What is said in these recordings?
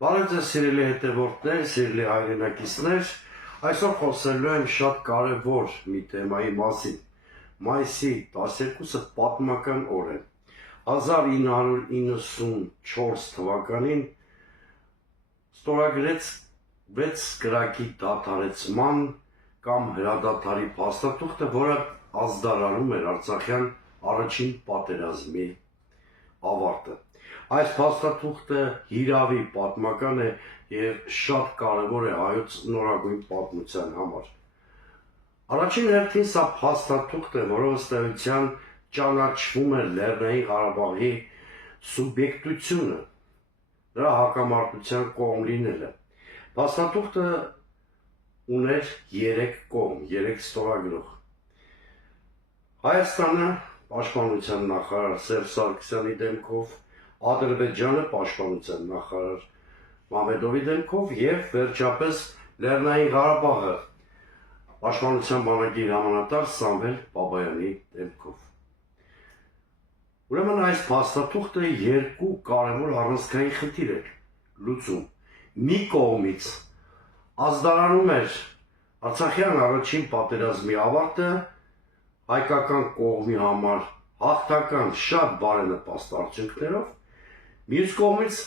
Բարև ձեզ սիրելի հետևորդներ, սիրելի հայրենակիցներ, այսօր խոսելու եմ շատ կարևոր մի թեմայի մասին։ Մայիսի 12-ը պատմական օր է։ 1994 թվականին ստորագրեց 6 գրակի դադարեցման կամ հրադադարի փաստաթուղթը, որը ազդարարում էր Արցախյան առաջին պատերազմի ավարտը։ Այս փաստաթուղթը հիրավի պատմական է եւ շատ կարեւոր է հայոց նորագույն պատմության համար։ Առաջին հերթին սա փաստաթուղթ է, որով ըստ էության ճանաչվում է Լեռնային Ղարաբաղի սուբյեկտությունը, նրա հակամարտության կողմ լինելը։ Փաստաթուղթը ուներ 3 կողմ, 3 ստորագրող։ Հայաստանը պաշտպանության նախարար Սերժ Սարգսյանի դեմքով, Ադրբեջանը պաշտպանության նախարար Մամեդովի դեմքով եւ վերջապես Լեռնային Ղարաբաղը պաշտպանության բանակի հրամանատար Սամվել Բաբայանի դեմքով։ Ուրեմն այս փաստաթուղթը 2 կարևոր առանցքային խնդիր էր լուծում։ Մի կողմից ազդարարում էր Արցախյան առաջին պատերազմի ավարտը, հայկական կողմի համար հաղթական շատ բարենպաստ արդյունքներով, մյուս կողմից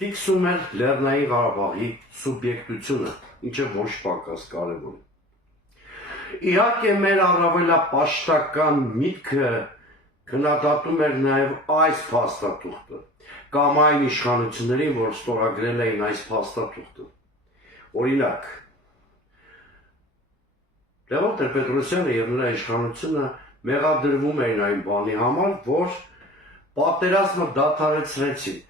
ֆիքսում էր Լեռնային Ղարաբաղի սուբյեկտությունը, ինչը ոչ պակաս կարևոր է։ Իհարկե մեր առավելապաշտական միտքը քննադատում էր նաև այս փաստաթուղթը կամ այն իշխանություններին, որ ստորագրել էին այս փաստաթուղթը։ Օրինակ, Լևոն Տեր-Պետրոսյանը եւ նրա իշխանությունը մեղադրվում էին այն բանի համար, որ պատերազմը դադարեցրեցին։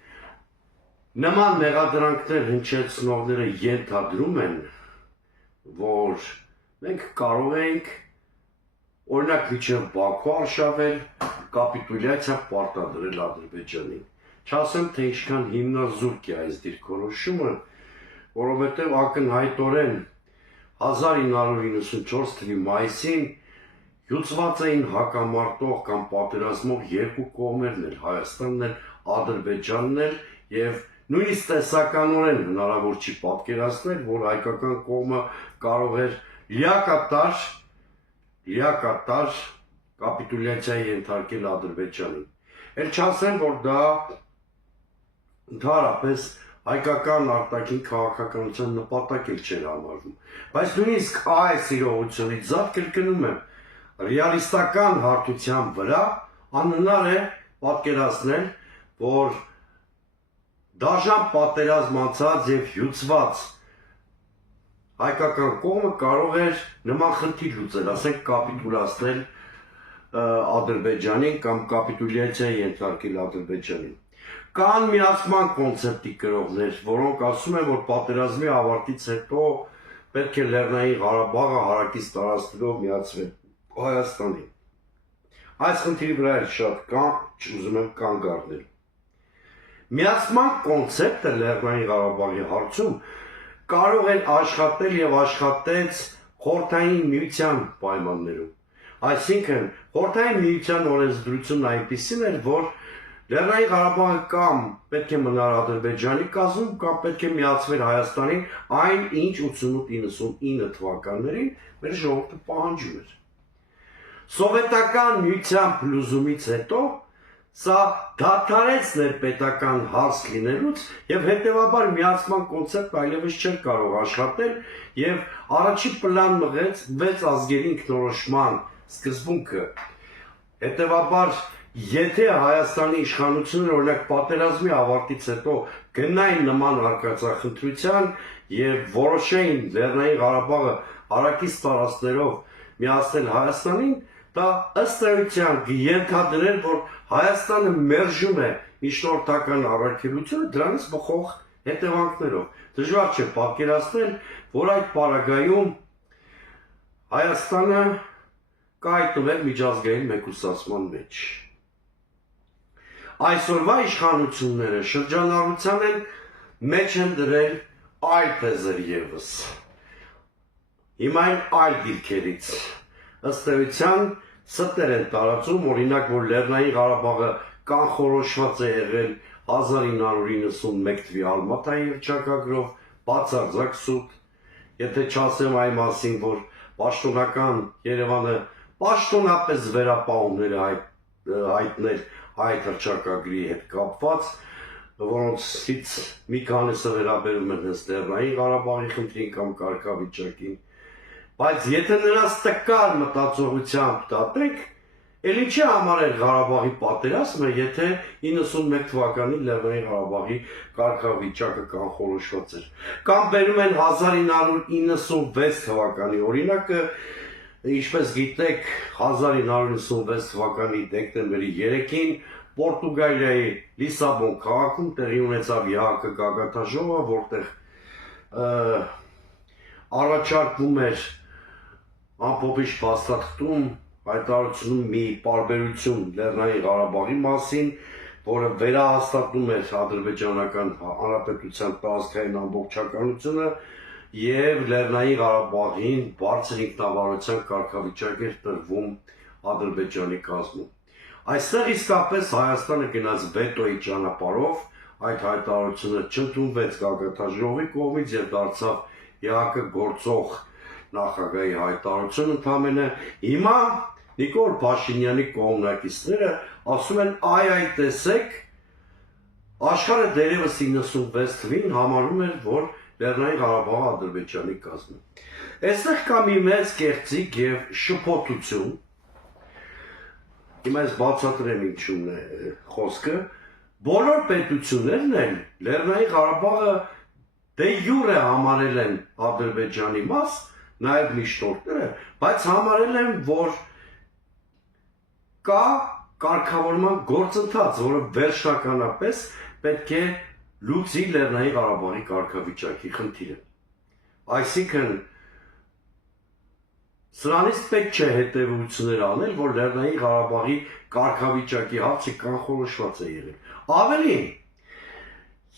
Նման մեղադրանքներ հնչեցնողները ենթադրում են, որ մենք կարող ենք օրինակ միջև Բաքու արշավել, կապիտուլյացիա պարտադրել Ադրբեջանին։ Չասեմ, թե ինչքան հիմնազուրկ է այս դիրքորոշումը, որովհետև ակնհայտորեն 1994 թվականի մայիսին հյուծված էին հակամարտող կամ պատերազմող 2 կողմերն էլ, Հայաստանն էլ, Ադրբեջանն էլ, եւ նույնիսկ տեսականորեն հնարավոր չի պատկերացնել, որ հայկական կողմը կարող էր լիակատար կապիտուլյացիայի ենթարկել Ադրբեջանին։ Էլ չասեմ, որ դա ընդհանրապես հայկական արտաքին քաղաքականության նպատակ էլ չէր համարվում։ Բայց նույնիսկ այս իրողությունից զատ կրկնում եմ, ռեալիստական հարթության վրա անհնար է պատկերացնել, որ դաժան պատերազմ անցած եւ հյուծված հայկական կողմը կարող էր նման խնդիր լուծել, ասենք կապիտուլացնել Ադրբեջանին կամ կապիտուլյացիա ենթարկել Ադրբեջանին։ Կան միացման կոնցեպտի կրողներ, որոնք ասում են, որ պատերազմի ավարտից հետո պետք է Լեռնային Ղարաբաղը հարակից տարածքներով միացվեն Հայաստանին։ Այս խնդրի վրա էլ շատ ուզում եմ կանգ առնել։ Միացման կոնցեպտը Լեռնային Ղարաբաղի հարցում կարող էր աշխատել եւ աշխատեց Խորհրդային Միության պայմաններում։ Այսինքն Խորհրդային Միության օրենսդրությունն այնպիսին էր, որ Լեռնային Ղարաբաղը կամ պետք է մնար Ադրբեջանի կազմում, կամ պետք է միացվեր Հայաստանին, այն ինչ 88-99 թվականներին մեր ժողովուրդը պահանջում էր։ Սովետական միության փլուզումից հետո սա դադարեց ներպետական հարց լինելուց եւ հետեւաբար միացման կոնցեպտը այլևս չէր կարող աշխատել եւ առաջի պլան մղեց 6 ազգերի ինքնորոշման սկզբունքը։ Հետեւաբար եթե Հայաստանի իշխանությունները օրինակ պատերազմի ավարտից հետո գնային նման հարկածախնդրության եւ որոշեին Լեռնային Ղարաբաղը հարակից տարածքներով միացնել Հայաստանին, դա ըստ էության կենթադրեր, որ Հայաստանը մերժում է միջնորդական առաքելությունը դրանից բխող հետևանքներով։ Դժվար չէ պատկերացնել, որ այդ պարագայում Հայաստանը կհայտնվեր միջազգային մեկուսացման մեջ։ Այսօրվա իշխանությունները շրջանառության մեջ են դրել այլ թեզեր եւս։ Հիմա այն այլ դիրքերից ըստ էության ստեր են տարածում, օրինակ, որ Լեռնային Ղարաբաղը կանխորոշված է եղել 1991 թվականի Ալմատայի հռչակագրով, բացարձակ սուտ, եթե չասեմ այն մասին, որ պաշտոնական Երևանը պաշտոնապես վերապահումներ հայտնել այդ հռչակագրի հետ կապված, որոնցից մի քանիսը վերաբերում են հենց Լեռնային Ղարաբաղի խնդրին կամ կարգավիճակին, բայց եթե նրանց տկար մտածողությամբ դատենք, էլ ինչի համար էր Ղարաբաղի պատերազմը, եթե 91 թվականի Լեռնային Ղարաբաղի կարգավիճակը կանխորոշված էր, կամ բերում են 1996 թվականի օրինակը, ինչպես գիտեք, 1996 թվականի դեկտեմբերի 3-ին Պորտուգալիայի Լիսաբոն քաղաքում տեղի ունեցավ ԵԱՀԿ գագաթնաժողովը, որտեղ առաջարկվում էր ամփոփիչ փաստաթղթում հայտարարությունում մի պարբերություն Լեռնային Ղարաբաղի մասին, որը վերահաստատում էր ադրբեջանական հանրապետության տարածքային ամբողջականությունը եւ Լեռնային Ղարաբաղին բարձր ինքնավարության կարգավիճակ էր տրվում Ադրբեջանի կազմում։ Այստեղ իսկապես Հայաստանը գնաց վետոյի ճանապարհով, այդ հայտարարությունը չընդունվեց գագաթնաժողովի կողմից եւ դարձավ ԵԱՀԿ գործող նախագահի հայտարարություն ընդամենը։ Հիմա Նիկոլ Փաշինյանի կողմնակիցները ասում են այ տեսեք, աշխարհը դերևս 96 թվին համարում էր, որ Լեռնային Ղարաբաղը Ադրբեջանի կազմում է։ Այստեղ կա մի մեծ կեղծիք եւ շփոթություն։ Հիմա ես բացատրեմ ինչու՞ն է խոսքը։ Բոլոր պետություններն են Լեռնային Ղարաբաղը դե յուրե համարել են Ադրբեջանի մաս, նաև միջնորդները, բայց համարել են, որ կա կարգավորման գործընթաց, որը վերջնականապես պետք է լուծի Լեռնային Ղարաբաղի կարգավիճակի խնդիրը։ Այսինքն սրանից պետք չէ հետևություններ անել, որ Լեռնային Ղարաբաղի կարգավիճակի հարցը կանխորոշված է եղել։ Ավելին,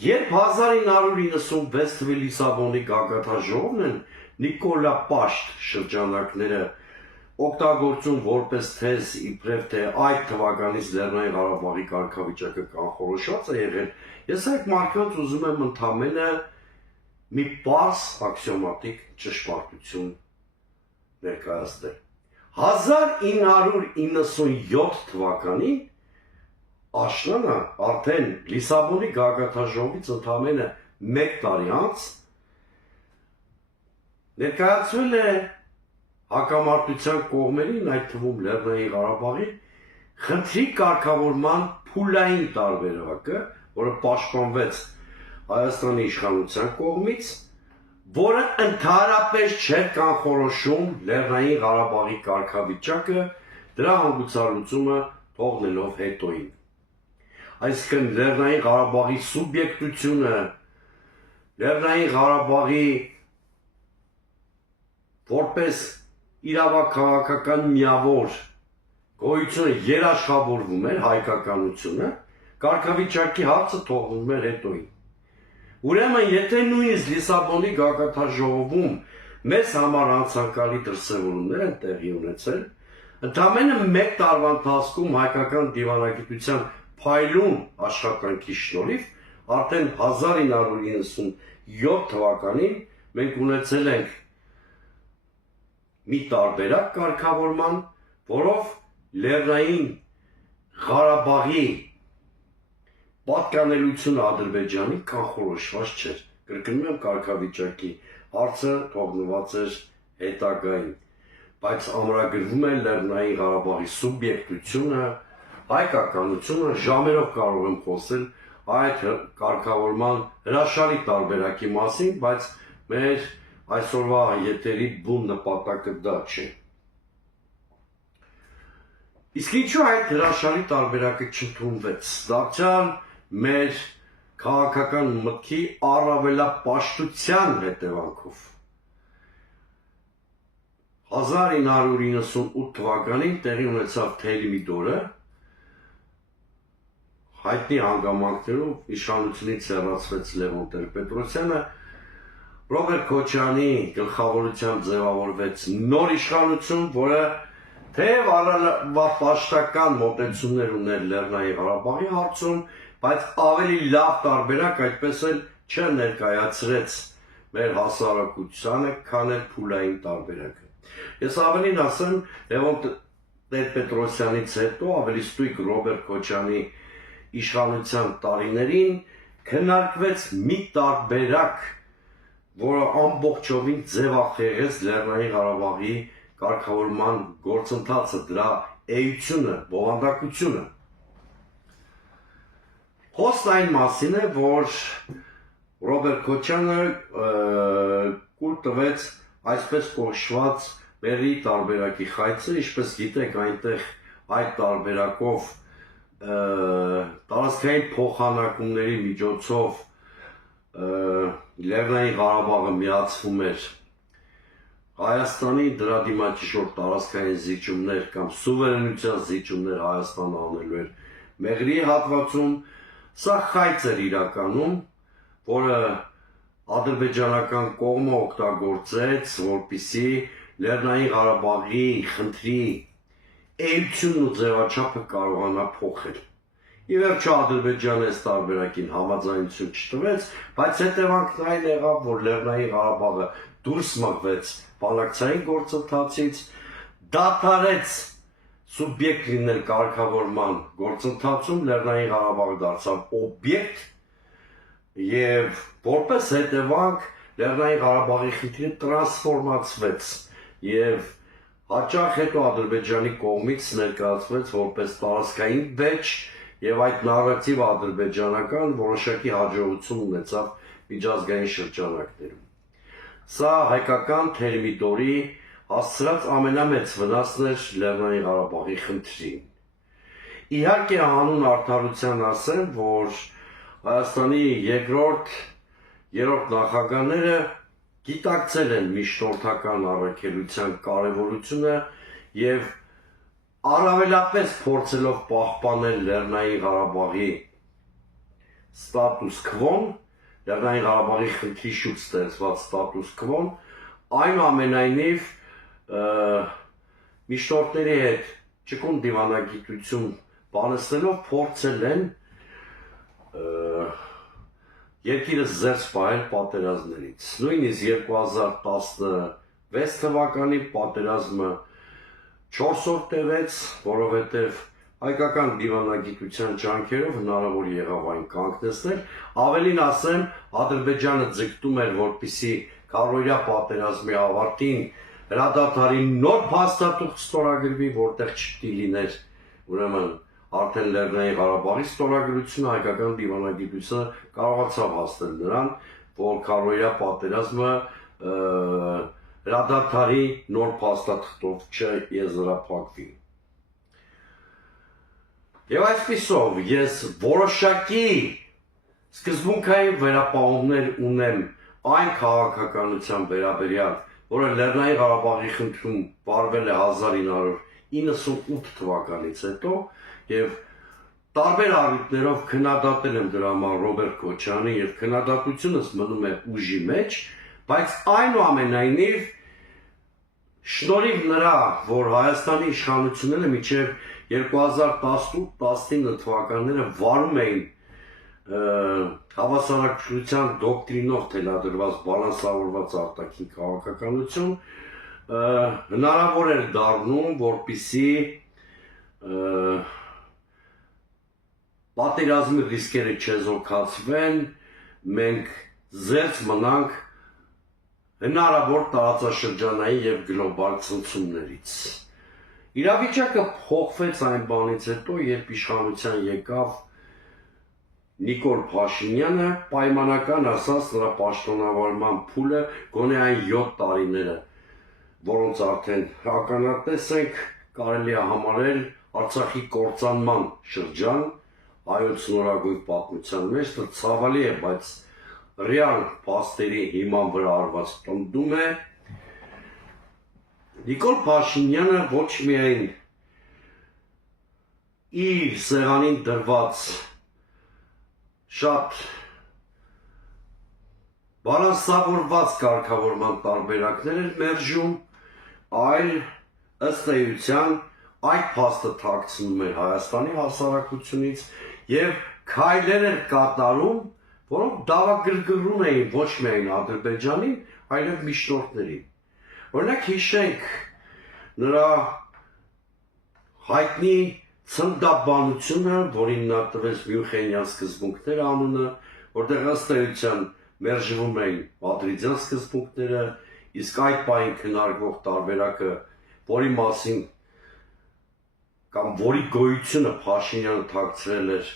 երբ 1996 թվականի Լիսաբոնի գագաթնաժողովն են Նիկոլա Պաշտ շրջանակները օգտագործում որպես թեզ իբրև թե այդ թվականից Լեռնային Ղարաբաղի կարգավիճակը կանխորոշված է եղել, ես այդ մարդկանց ուզում եմ ընդամենը մի պարզ աքսիոմատիկ ճշմարտություն ներկայացնել։ 1997 թվականին աշնանը արդեն Լիսաբոնի գագաթնաժողովից ընդամենը 1 տարի անց ներկայացվել է հակամարտության կողմերին, այդ թվում Լեռնային Ղարաբաղի, խնդրի կարգավորման փուլային տարբերակը, որը պաշտպանվեց Հայաստանի իշխանության կողմից, որը ընդհանրապես չէր կանխորոշում Լեռնային Ղարաբաղի կարգավիճակը, դրա հանգուցալուծումը թողնելով հետոին։ Այսինքն Լեռնային Ղարաբաղի սուբյեկտությունը, Լեռնային Ղարաբաղի որպես իրավաքաղաքական միավոր գոյությունը երաշխավորվում էր հայկականությունը, կարգավիճակի հարցը թողնում էր հետոին։ Ուրեմն, եթե նույնիսկ Լիսաբոնի գագաթնաժողովում մեզ համար անցանկալի դրսևորումներ են տեղի ունեցել, ընդամենը 1 տարվա ընթացքում հայկական դիվանագիտության փայլուն աշխատանքի շնորհիվ արդեն 1997 թվականին մենք ունեցել ենք մի տարբերակ կարգավորման, որով Լեռնային Ղարաբաղի պատկանելությունը Ադրբեջանի կանխորոշված չէր։ Կրկնում եմ, կարգավիճակի հարցը թողնված էր հետագային, բայց ամրագրվում է Լեռնային Ղարաբաղի սուբյեկտությունը, հայկականությունը, ժամերով կարող եմ խոսել այդ կարգավորման հրաշալի տարբերակի մասին, բայց մեր այսօրվա եթերի բուն նպատակը դա չէ։ Իսկ ինչու այդ հրաշալի տարբերակը չընդունվեց։ Դարձյալ մեր քաղաքական մտքի առավելապաշտության հետևանքով։ 1998 թվականին տեղի ունեցավ Թելիմիդորը, հայտնի հանգամանքներով իշխանությունից հեռացվեց Լևոն Տեր-Պետրոսյանը, Ռոբերտ Քոչարյանի գլխավորությամբ ձևավորվեց նոր իշխանություն, որը թեև առավապաշտական մոտեցումներ ուներ Լեռնային Ղարաբաղի հարցում, բայց ավելի լավ տարբերակ այդպես էլ չներկայացրեց մեր հասարակությանը, քան էլ փուլային տարբերակը։ Ես ավելին ասեմ, Լևոն Տեր-Պետրոսյանից հետո ավելի ստույգ Ռոբերտ Քոչարյանի իշխանության տարիներին քննարկվեց մի տարբերակ, որը ամբողջովին ձևախեղեց Լեռնային Ղարաբաղի կարգավորման գործընթացը, դրա էությունը, բովանդակությունը։ Խոսքն այն մասին է, որ Ռոբերտ Քոչարյանը կուլ տվեց այսպես կոչված մերի տարբերակի խայծը, ինչպես գիտեք, այնտեղ այդ տարբերակով տարածքային փոխանակումների միջոցով Լեռնային Ղարաբաղը միացվում էր Հայաստանի, դրա դիմաճիշոր տարածքային զիջումներ կամ սուվերենության զիջումներ Հայաստանը անելու էր Մեղրիի հատվածում, սա խայծ էր իրականում, որը ադրբեջանական կողմը օգտագործեց, որպեսզի Լեռնային Ղարաբաղի խնդրի էությունն ու ձևաչափը կարողանա փոխել։ Ի վերջո Ադրբեջանը այս տարբերակին համաձայնություն չտվեց, բայց հետևանքն այն եղավ, որ Լեռնային Ղարաբաղը դուրս մղվեց բանակցային գործընթացից, դադարեց սուբյեկտ լինել կարգավորման գործընթացում, Լեռնային Ղարաբաղը դարձավ օբյեկտ եւ որպես հետևանք Լեռնային Ղարաբաղի խնդիրը տրանսֆորմացվեց եւ հաճախ հետո Ադրբեջանի կողմից ներկայացվեց որպես տարածքային վեճ եւ այդ նարատիվը ադրբեջանական որոշակի հաջողություն ունեցավ միջազգային շրջանակներում։ Սա հայկական Թերմիդորի հասցրած ամենամեծ վնասն էր Լեռնային Ղարաբաղի խնդրին։ Իհարկե հանուն արդարության ասեմ, որ Հայաստանի երրորդ նախագահները գիտակցել են միջնորդական առաքելության կարևորությունը եւ առավելապես փորձելով պահպանել Լեռնային Ղարաբաղի ստատուս քվոն, Լեռնային Ղարաբաղի խնդրի շուրջ ստեղծված ստատուս քվոն, այնուամենայնիվ միջնորդների հետ ճկուն դիվանագիտություն բանեցնելով փորձել են երկիրը զերծ պահել պատերազմներից։ Նույնիսկ 2016 թվականի պատերազմը 4 օր տևեց, որովհետև հայկական դիվանագիտության ջանքերով հնարավոր եղավ այն կանգնեցնել։ Ավելին ասեմ, Ադրբեջանը ձգտում էր, որպեսզի քարոզիա պատերազմի ավարտին հրադադարի նոր փաստաթուղթ ստորագրվի, որտեղ չպիտի լիներ ուրեմն արդեն Լեռնային Ղարաբաղի ստորագրությունը, հայկական դիվանագիտությունը կարողացավ հասնել նրան, որ քարոզիա պատերազմը հրադադարի նոր փաստաթղթով չեզրափակվի։ Եվ այսպիսով ես որոշակի սկզբունքային վերապահումներ ունեմ այն քաղաքականության վերաբերյալ, որը Լեռնային Ղարաբաղի խնդրում վարվել է 1998 թվականից հետո եւ տարբեր առիթներով քննադատել եմ դրա համար Ռոբերտ Քոչարյանի եւ քննադատությունս մնում է ուժի մեջ, բայց այնուամենայնիվ շնորհիվ նրա, որ Հայաստանի իշխանությունները մինչև 2018-19 թվականները վարում էին հավասարակշռության դոկտրինով թելադրված բալանսավորված արտաքին քաղաքականություն, հնարավոր էր դառնում, որպեսզի պատերազմի ռիսկերը չեզոքացվեն, մենք զերծ մնանք հնարավոր տարածաշրջանային եւ գլոբալ ցնցումներից։ Իրավիճակը փոխվեց այն բանից հետո, երբ իշխանության եկավ Նիկոլ Փաշինյանը, պայմանական ասած նրա պաշտոնավարման փուլը գոնե այն 7 տարիները, որոնց արդեն ականատես ենք, կարելի է համարել Արցախի կործանման շրջան, հայոց նորագույն պատմության մեջ, դա ցավալի է, բայց ռեալ փաստերի հիման վրա արված պնդում է, Նիկոլ Փաշինյանը ոչ միայն իր սեղանին դրված շատ բալանսավորված կարգավորման տարբերակներ էր մերժում, այլ ըստ էության այդ փաստը թաքցնում էր Հայաստանի հասարակությունից եւ քայլեր էր կատարում, որոնք դավագրգռում էին ոչ միայն Ադրբեջանին, այլև միջնորդներին։ Օրինակ հիշենք նրա հայտնի ցնդաբանությունը, որին նա տվեց Մյունխենյան սկզբունքները անունը, որտեղ ըստ էության մերժվում էին մադրիդյան սկզբունքները, իսկ այդ պահին քննարկվող տարբերակը, որի մասին կամ որի գոյությունը Փաշինյանը թաքցրել էր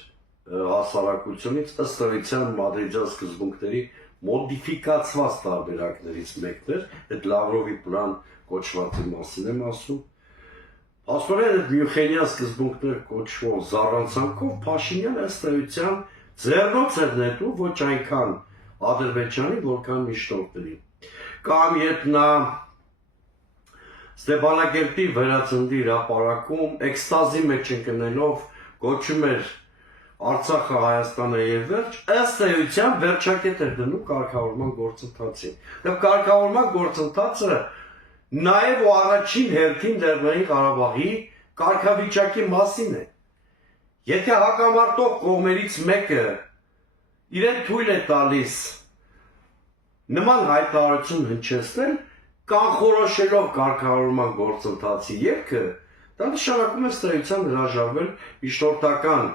հասարակությունից, ըստ էության մադրիդյան սկզբունքների մոդիֆիկացված տարբերակներից մեկն էր, այդ Լավրովի պլան կոչվածի մասին եմ ասում։ Աստորեն այդ Մյունխենյան սկզբունքներ կոչվող զառանցանքով Փաշինյանը ըստ էության ձեռնոց էր նետում ոչ այնքան Ադրբեջանի, որքան միջնորդներին։ Կամ երբ նա Ստեփանակերտի վերածնդի հրապարակում էքստազի մեջ ընկնելով գոչում էր Արցախը, Հայաստանը եւ վերջ, ըստ էության վերջակետ էր դնում կարգավորման գործընթացին։ Եվ կարգավորման գործընթացը նաեւ ու առաջին հերթին Լեռնային Ղարաբաղի կարգավիճակի մասին է։ Եթե հակամարտող կողմերից մեկը իրեն թույլ է տալիս նման հայտարարություն հնչեցնել, կանխորոշելով կարգավորման գործընթացի ելքը, դա նշանակում է ըստ էության հրաժարվել միջնորդական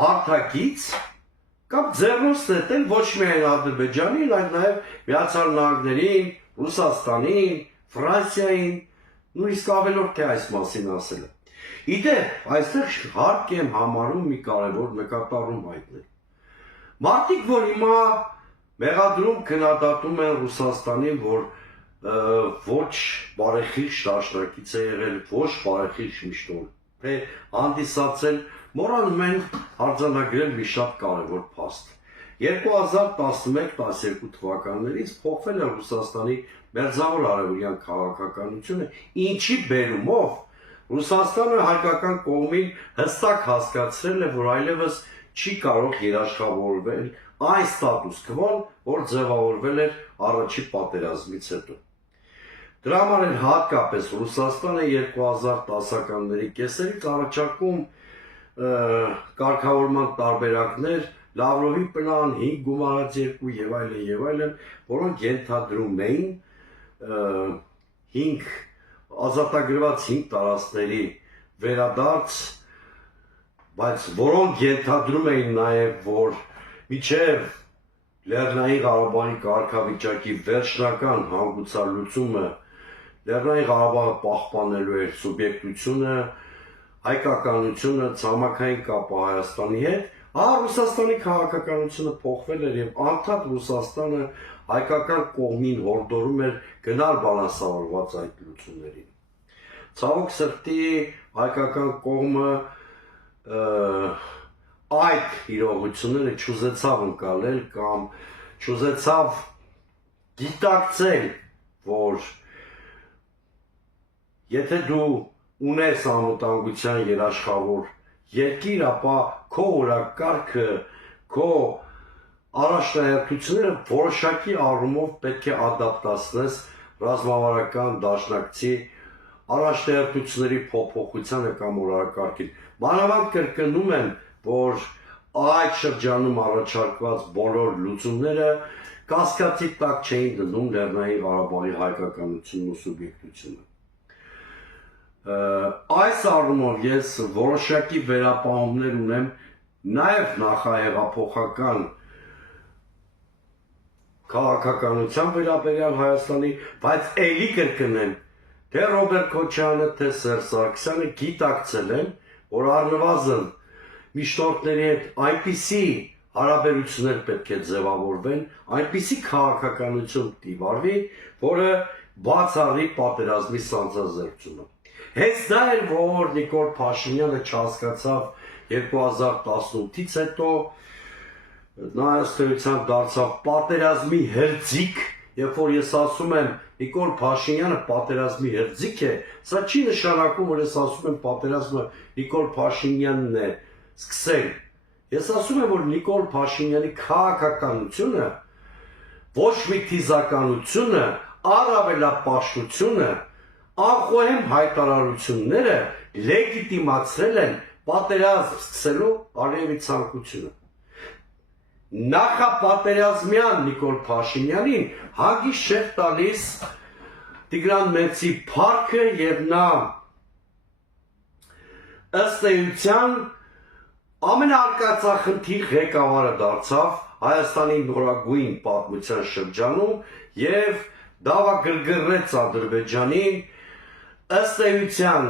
հարթակից կամ ձեռնոց նետել ոչ միայն Ադրբեջանին, այլ նաև Միացյալ Նահանգներին, Ռուսաստանին, Ֆրանսիային, նույնիսկ ավելորդ թե այս մասին ասելը։ Իդեպ, այստեղ հարկ եմ համարում մի կարևոր նկատառում հայտնել։ Մարդիկ, որ հիմա մեղադրում քննադատում են Ռուսաստանին, որ ոչ բարեխիղճ դաշնակից է եղել, ոչ բարեխիղճ միջնորդ է հանդիսացել, մոռանում են արձանագրել մի շատ կարևոր փաստ։ 2011-12 թվականներից փոխվել է Ռուսաստանի մերձավոր արևելյան քաղաքականությունը, ինչի բերումով Ռուսաստանը հայկական կողմին հստակ հասկացրել է, որ այլևս չի կարող երաշխավորվել այն ստատուս քվոն, որ ձևավորվել էր առաջին պատերազմից հետո։ Դրա համար էլ հատկապես Ռուսաստանը 2010-ականների կեսերից առաջարկում կարգավորման տարբերակներ, Լավրովի պլան, 5 գումարած 2 եւ այլն, որոնք ենթադրում էին 5 ազատագրված 5 տարածքների վերադարձ, բայց որոնք ենթադրում էին նաև, որ միջև Լեռնային Ղարաբաղի կարգավիճակի վերջնական հանգուցալուծումը Լեռնային Ղարաբաղը պահպանելու էր սուբյեկտությունը, հայկականությունը, ցամաքային կապը Հայաստանի հետ, Ռուսաստանի քաղաքականությունը փոխվել էր եւ անդադ Ռուսաստանը հայկական կողմին հորդորում էր գնալ բալանսավորված այդ լուծումներին։ Ցավոք սրտի հայկական կողմը այդ իրողությունները չուզեցավ ընկալել կամ չուզեցավ գիտակցել, որ եթե դու ունես անվտանգության երաշխավոր երկիր, ապա քո օրակարգը, քո առաջնահերթությունները որոշակի առումով պետք է ադապտացնես ռազմավարական դաշնակցի առաջնահերթությունների փոփոխությանը կամ օրակարգին։ Մանավանդ կրկնում եմ, որ այդ շրջանում առաջարկված բոլոր լուծումները կասկածի տակ չէին դնում Լեռնային Ղարաբաղի հայկականությունն ու սուբյեկտությունը։ Այս առումով ես որոշակի վերապահումներ ունեմ նաև նախահեղափոխական քաղաքականության վերաբերյալ Հայաստանի, բայց էլի կրկնեմ, թե Ռոբերտ Քոչարյանը, թե Սերժ Սարգսյանը գիտակցել են, որ առնվազն միջնորդների հետ այնպիսի հարաբերություններ պետք է ձևավորվեն, այնպիսի քաղաքականություն տիվարվի, որը բացառի պատերազմի սանձազերծումը։ Հենց դա էր, որ Նիկոլ Փաշինյանը չհասկացավ 2018-ից հետո, նա ըստ էության դարձավ պատերազմի հերձիկ, երբ որ ես ասում եմ Նիկոլ Փաշինյանը պատերազմի հերձիկ է, սա չի նշանակում, որ ես ասում եմ պատերազմը Նիկոլ Փաշինյանն է սկսել։ Ես ասում եմ, որ Նիկոլ Փաշինյանի քաղաքականությունը, ոչ մի թիզականությունը, առավելապաշտությունը անխոհեմ հայտարարությունները լեգիտիմացրել են պատերազմ սկսելու Ալիևի ցանկությունը։ Նախապատերազմյան Նիկոլ Փաշինյանին հագիստ չէր տալիս Տիգրան Մեծի փառքը եւ նա ըստ էության ամենաարկածախնդիր ղեկավարը դարձավ Հայաստանի նորագույն պատմության շրջանում եւ դավագրգռեց Ադրբեջանին ըստ էության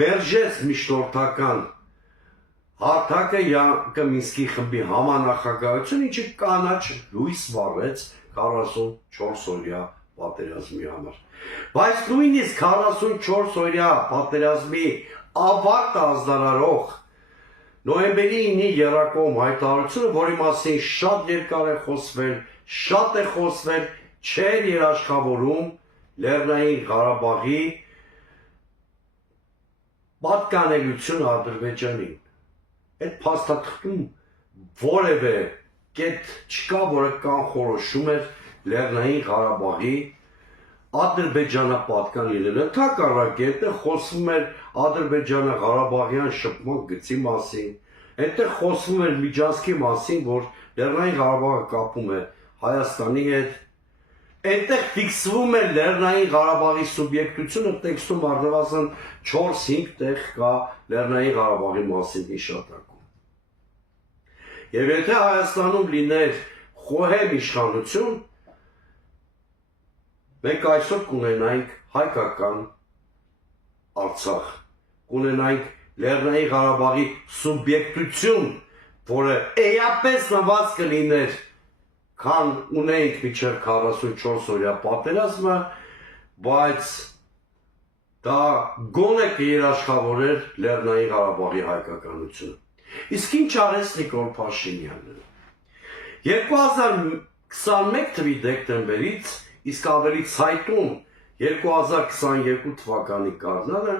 մերժեց միջնորդական հարթակը Յանկը Մինսկի խմբի համանախագահություն, ինչը կանաչ լույս վառեց 44 օրյա պատերազմի համար։ Բայց նույնիսկ 44 օրյա պատերազմի ավարտը ազդարարող նոյեմբերի 9-ի եռակողմ հայտարարությունը, որի մասին շատ երկար է խոսվել, շատ է խոսվել, չէր երաշխավորում Լեռնային Ղարաբաղի պատկանելությունը Ադրբեջանին։ Այդ փաստաթղթում որևէ կետ չկա, որը կանխորոշում էր Լեռնային Ղարաբաղի ադրբեջանապատկան լինելը, ընդհակառակը խոսվում էր ադրբեջանա-ղարաբաղյան շփման գծի մասին, այնտեղ խոսվում էր միջանցքի մասին, որ Լեռնային Ղարաբաղը կապում է Հայաստանի հետ, այնտեղ ֆիքսվում է Լեռնային Ղարաբաղի սուբյեկտությունը, տեքստում առնվազն 4-5 տեղ կա Լեռնային Ղարաբաղի մասին հիշատակում։ Եվ եթե Հայաստանում լիներ խոհեմ իշխանություն, մենք այսօր կունենայինք հայկական Արցախ, կունենայինք Լեռնային Ղարաբաղի սուբյեկտություն, որը էապես նված կլիներ, քան ունեինք մինչև 44 օրյա պատերազմը, բայց դա գոնե կերաշխավորեր Լեռնային Ղարաբաղի հայկականությունը։ Իսկ ինչ արեց Նիկոլ Փաշինյանը։ 2021 թվականի դեկտեմբերից իսկ ավելի ցայտուն 2022 թվականի գարնանը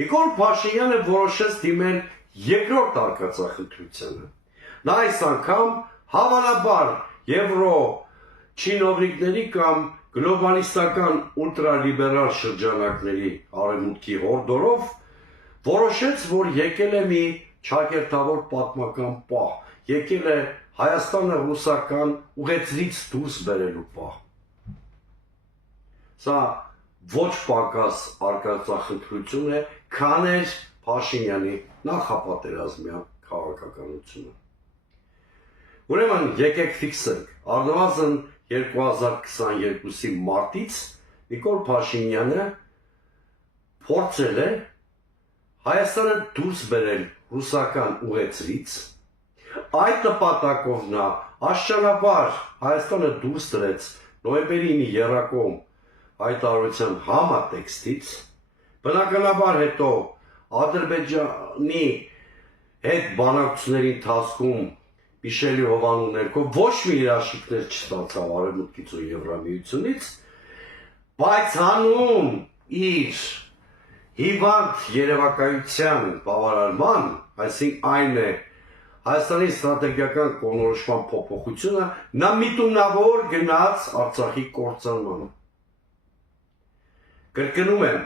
Նիկոլ Փաշինյանը որոշեց դիմել երկրորդ արկածախնդրությանը։ Նա այս անգամ հավանաբար եվրո չինովնիկների կամ գլոբալիստական ուլտրալիբերալ շրջանակների արևմուտքի հորդորով որոշեց, որ եկել է մի ճակերտավոր պատմական պահ, եկել է Հայաստանը ռուսական ուղեցրից դուրս բերելու պահ։ Սա ոչ պակաս արկածախնդրություն է, քան էր Փաշինյանի նախապատերազմյան քաղաքականությունը։ Ուրեմն եկեք ֆիքսենք, առնվազն 2022-ի մարտից Նիկոլ Փաշինյանը փորձել է Հայաստանը դուրս բերել ռուսական ուղեցրից, այդ նպատակով նա աշճանաբար Հայաստանը դուրս դրեց նոյեմբերի 9-ի եռակողմ հայտարարության համատեքստից, բնականաբար հետո Ադրբեջանի հետ բանակցությունների ընթացքում Միշելի Հովանու ներքո ոչ մի երաշխիքներ չստացավ Արևմուտքից ու Եվրամիությունից, բայց հանուն իր հիվանդ երևակայության բավարարման, այսինքն այն է Հայաստանի ստրատեգիական կողմնորոշման փոփոխությունը, նա միտումնավոր գնաց Արցախի կործանմանը։ Կրկնում եմ,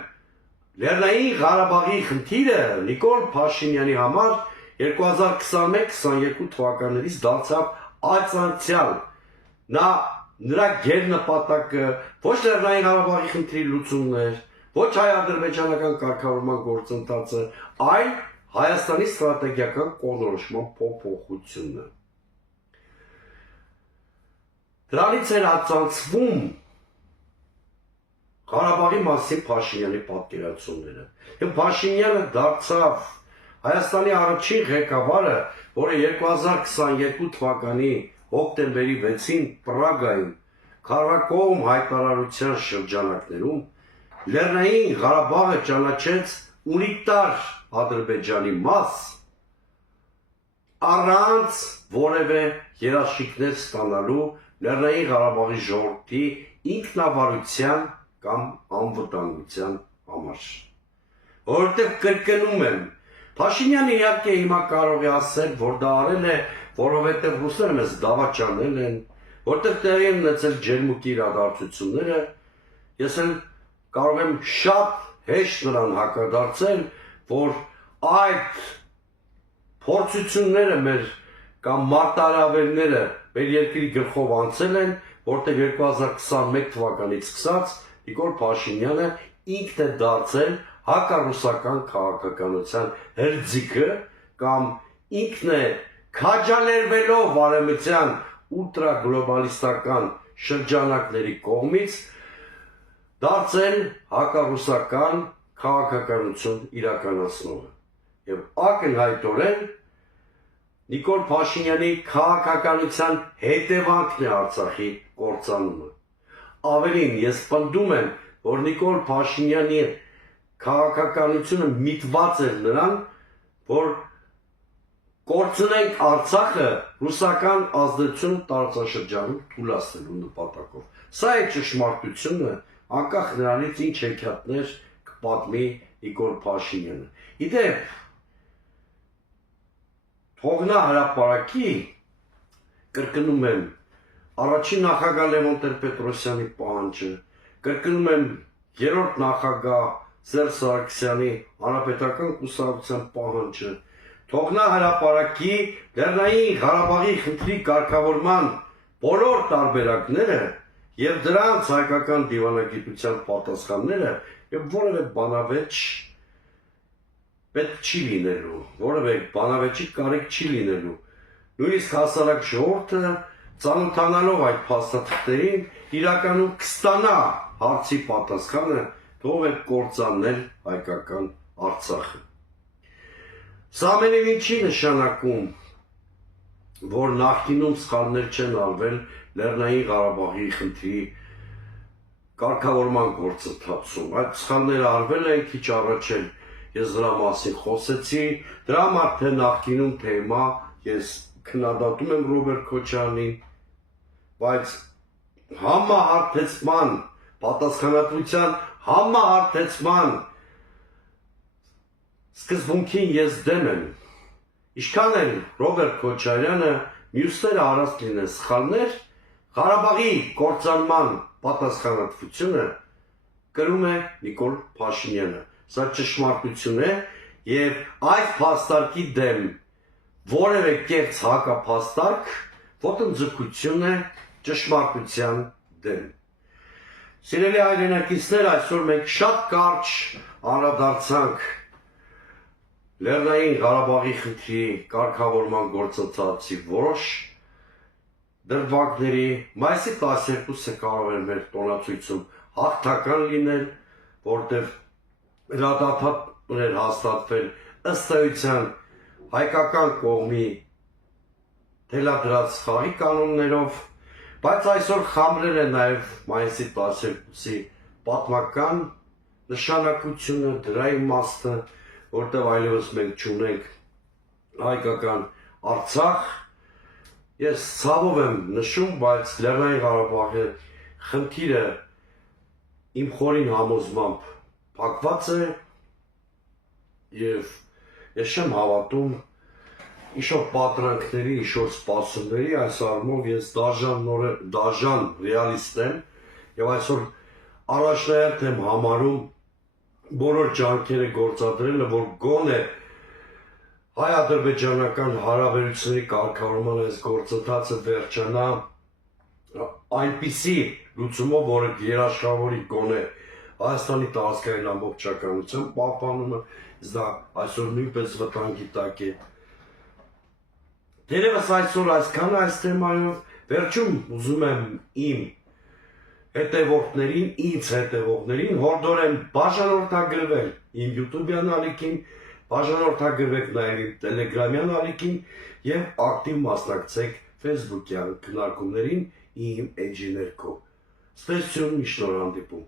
Լեռնային Ղարաբաղի խնդիրը Նիկոլ Փաշինյանի համար 2021-22 թվականներից դարձավ ածանցյալ։ Նրա գերնպատակը ոչ Լեռնային Ղարաբաղի խնդրի լուծումն էր, ոչ հայ-ադրբեջանական կարգավորման գործընթացը, այլ Հայաստանի ստրատեգիական կողմնորոշման փոփոխությունը։ Դրանից էր ածանցվում Ղարաբաղի մասին Փաշինյանի պատկերացումները։ Եվ Փաշինյանը դարձավ Հայաստանի առաջին ղեկավարը, որը 2022 թվականի հոկտեմբերի 6-ին Պրագայում քարակողմ հայտարարության շրջանակներում Լեռնային Ղարաբաղը ճանաչեց ունիտար Ադրբեջանի մաս առանց որևէ երաշխիքներ ստանալու Լեռնային Ղարաբաղի ժողովրդի ինքնավարության կամ անվտանգության համար։ Որովհետև կրկնում եմ, Փաշինյանը իհարկե հիմա կարող է ասել, որ դա արել է, որովհետև ռուսները մեզ դավաճանել են, որտեղ տեղի են ունեցել ջերմուկի իրադարձությունները, ես էլ կարող եմ շատ հեշտ նրան հակադարձել, որ այդ փորձությունները մեր կամ մարտահրավերները մեր երկրի գլխով անցել են, որտեղ 2021 թվականից սկսած Նիկոլ Փաշինյանը ինքն է դարձել հակառուսական քաղաքականության հրձիգը կամ ինքն է քաջալերվելով արևմտյան ուլտրագլոբալիստական շրջանակների կողմից դարձել հակառուսական քաղաքականություն իրականացնողը։ Եվ ակնհայտորեն Նիկոլ Փաշինյանի քաղաքականության հետևանքն է Արցախի կործանումը։ Ավելին, ես պնդում եմ, որ Նիկոլ Փաշինյանի քաղաքականությունը միտված էր նրան, որ կորցնենք Արցախը ռուսական ազդեցություն տարածաշրջանում թույլատրելու նպատակով։ Սա է ճշմարտությունը, անկախ նրանից ինչ հեքիաթներ կպատմի Նիկոլ Փաշինյանը։ Իդեպ, թողնա հրապարակի, կրկնում եմ, առաջին նախագահ Լևոն Տեր-Պետրոսյանի պահանջը, կրկնում եմ երրորդ նախագահ Սերժ Սարգսյանի հանրապետական կուսակցության պահանջը, թողնա հրապարակի Լեռնային Ղարաբաղի խնդրի կարգավորման բոլոր տարբերակները եւ դրանց հայկական դիվանագիտության պատասխանները եւ որևէ բանավեճ պետք չի լինելու, որևէ բանավեճի կարիք չի լինելու։ Նույնիսկ հասարակ ժողովուրդը ծանոթանալով այդ փաստաթղթերին իրականում կստանա հարցի պատասխանը, թող է կործանել հայկական Արցախը։ Սա ամենևին չի նշանակում, որ նախկինում սխալներ չեն արվել Լեռնային Ղարաբաղի խնդրի կարգավորման գործընթացում։ Այդ սխալները արվել են քիչ առաջ էլ ես դրա մասին խոսեցի, դրա համար թե նախկինում թե հիմա ես քննադատում եմ Ռոբերտ Քոչարյանին, բայց համահարթեցման, պատասխանատվության համահարթեցման սկզբունքին ես դեմ եմ։ Ինչքան էլ Ռոբերտ Քոչարյանը մյուսները արած լինեն սխալներ, Ղարաբաղի կործանման պատասխանատվությունը կրում է Նիկոլ Փաշինյանը։ Սա ճշմարտություն է եւ այդ փաստարկի դեմ որևէ կեղծ հակափաստարկ ոտնձգություն է ճշմարտության դեմ։ Սիրելի հայրենակիցներ, այսօր մենք շատ կարճ անդրադարձանք Լեռնային Ղարաբաղի խնդրի կարգավորման գործընթացի որոշ դրվագների, մայիսի 12-ը կարող էր մեր տոնացույցում հաղթական լինել, որտեղ հրադադար էր հաստատվել ըստ էության հայկական կողմի թելադրած խաղի կանոններով, բայց այսօր խամրել է նաև մայիսի 12-ի պատմական նշանակությունը, դրա իմաստը, որտեղ այլևս մենք չունենք հայկական Արցախ։ Ես ցավով եմ նշում, բայց Լեռնային Ղարաբաղի խնդիրը իմ խորին համոզմամբ փակված է եւ ես չեմ հավատում ինչ-որ պատրանքների, ինչ-որ սպասումների, այս առումով ես դաժան ռեալիստ եմ եւ այսօր առաջնահերթ եմ համարում բոլոր ջանքերը գործադրելը, որ գոնե հայ-ադրբեջանական հարաբերությունների կարգավորման այս գործընթացը վերջանա այնպիսի լուծումով, որը երաշխավորի գոնե Հայաստանի տարածքային ամբողջականության պահպանումը, դա այսօր նույնպես վտանգի տակ է։ Դերևս այսօր այսքան այս թեմայով, վերջում ուզում եմ իմ հետևորդներին, ինձ հետևողներին հորդորեմ բաժանորդագրվել իմ YouTube-յան ալիքին, բաժանորդագրվեք նաև իմ Telegram-յան ալիքին եւ ակտիվ մասնակցեք Facebook-յան քննարկումներին իմ էջի ներքո։ Ստեսություն, մի շնորհանդիպում։